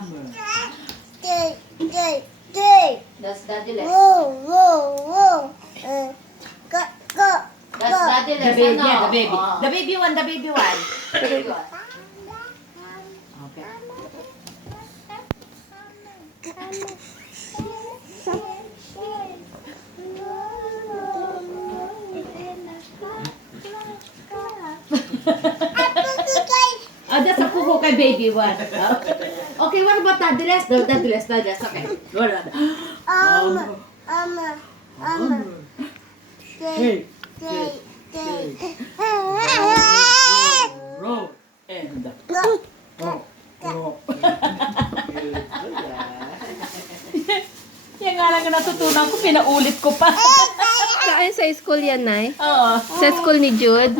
Hammer. That's daddyless. Go. That's The daddyless. baby, Ano? yeah, the baby. Oh. The baby one, the baby one. Baby one. Okay. That's a pupo kay baby one. Okay, what about daddyless? No, daddyless. Okay. What about Hey. Row and Yan nga lang ang natutunan ko, pinaulit ko pa. Saan sa school yan, Nay? Oo. Sa school ni Jude?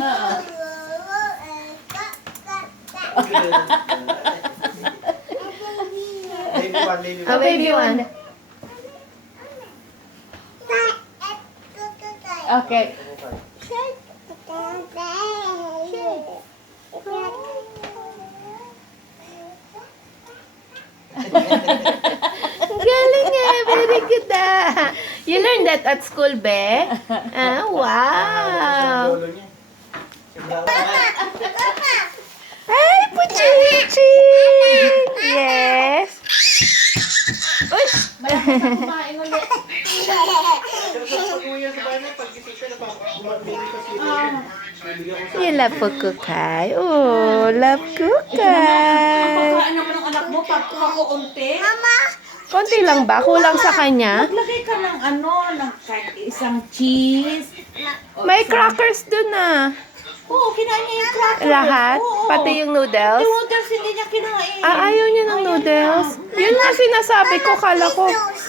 Ah, baby one. Okay. Galing eh. Very good ah. You learned that at school, Be? Ah, wow. Ay, Puchiching! Yes. Uy! Kumain ulit. You love Kukay. Oh, love Kukay. Pagkain naman ng anak mo, pagkakuunti. Konti lang ba? Kulang sa kanya? Maglagay ka ng ng kahit isang cheese. May crackers dun ah. Oo, kinain niya yung crackers. Lahat? Oo. Pati yung noodles? Yung noodles hindi niya kinain. Ah, ayaw niya ng noodles. Yun nga sinasabi ko, kala ko.